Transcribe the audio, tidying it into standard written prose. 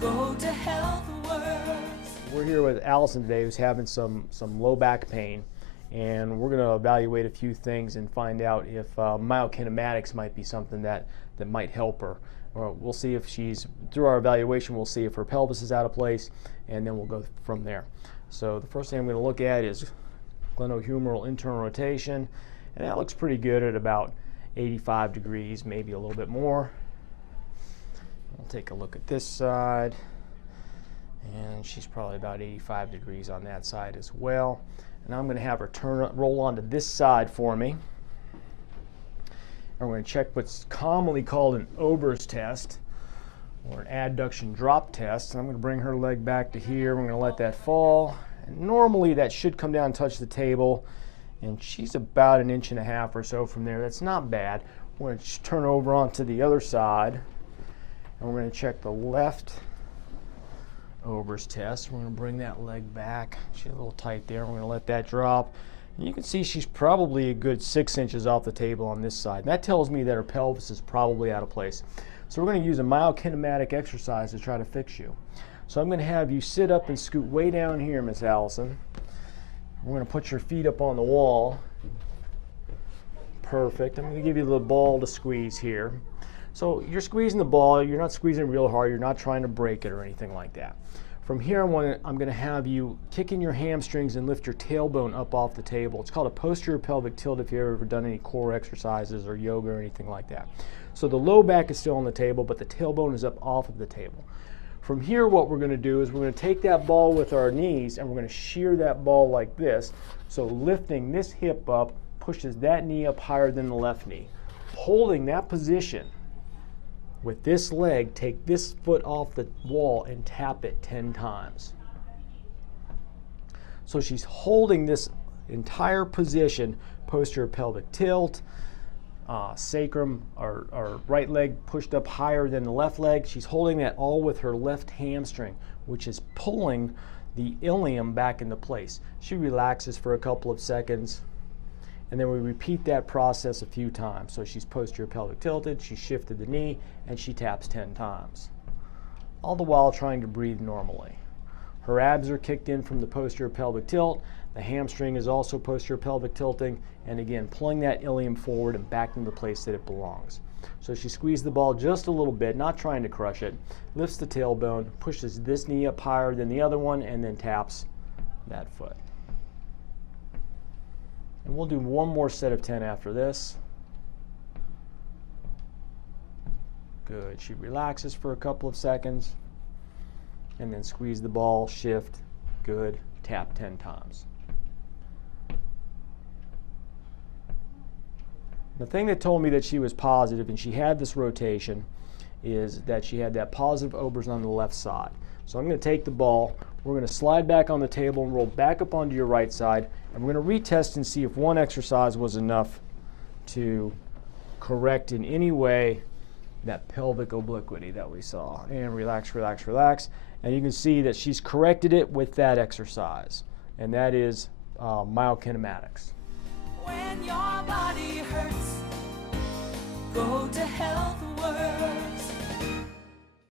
Go to Healthworks. We're here with Allison today, who's having some low back pain, and we're going to evaluate a few things and find out if myokinematics might be something that might help her. Or we'll see if through our evaluation, we'll see if her pelvis is out of place, and then we'll go from there. So the first thing I'm going to look at is glenohumeral internal rotation, and that looks pretty good at about 85 degrees, maybe a little bit more. We'll take a look at this side, and she's probably about 85 degrees on that side as well. And I'm going to have her roll onto this side for me. And we're going to check what's commonly called an Ober's test, or an adduction drop test. And I'm going to bring her leg back to here. We're going to let that fall. And normally that should come down and touch the table, and she's about 1.5 inches or so from there. That's not bad. We're going to turn over onto the other side, and we're going to check the left Ober's test. We're going to bring that leg back. She's a little tight there. We're going to let that drop. And you can see she's probably a good 6 inches off the table on this side. And that tells me that her pelvis is probably out of place. So we're going to use a myokinematic exercise to try to fix you. So I'm going to have you sit up and scoot way down here, Miss Allison. We're going to put your feet up on the wall. Perfect. I'm going to give you the ball to squeeze here. So you're squeezing the ball. You're not squeezing real hard. You're not trying to break it or anything like that. From here, I'm going to have you kick in your hamstrings and lift your tailbone up off the table. It's called a posterior pelvic tilt if you've ever done any core exercises or yoga or anything like that. So the low back is still on the table, but the tailbone is up off of the table. From here, what we're going to do is we're going to take that ball with our knees and we're going to shear that ball like this. So lifting this hip up pushes that knee up higher than the left knee. Holding that position with this leg, take this foot off the wall and tap it 10 times. So she's holding this entire position, posterior pelvic tilt, sacrum or right leg pushed up higher than the left leg. She's holding that all with her left hamstring, which is pulling the ilium back into place. She relaxes for a couple of seconds, and then we repeat that process a few times. So she's posterior pelvic tilted, she shifted the knee, and she taps 10 times. All the while trying to breathe normally. Her abs are kicked in from the posterior pelvic tilt. The hamstring is also posterior pelvic tilting, and again, pulling that ilium forward and back into the place that it belongs. So she squeezed the ball just a little bit, not trying to crush it, lifts the tailbone, pushes this knee up higher than the other one, and then taps that foot. And we'll do one more set of 10 after this. Good. She relaxes for a couple of seconds, and then squeeze the ball, shift, good, tap 10 times. The thing that told me that she was positive and she had this rotation is that she had that positive Ober's on the left side. So I'm going to take the ball, we're going to slide back on the table and roll back up onto your right side, and we're going to retest and see if one exercise was enough to correct in any way that pelvic obliquity that we saw. And relax, relax, relax. And you can see that she's corrected it with that exercise, and that is myokinematics. When your body hurts, go to Healthworks.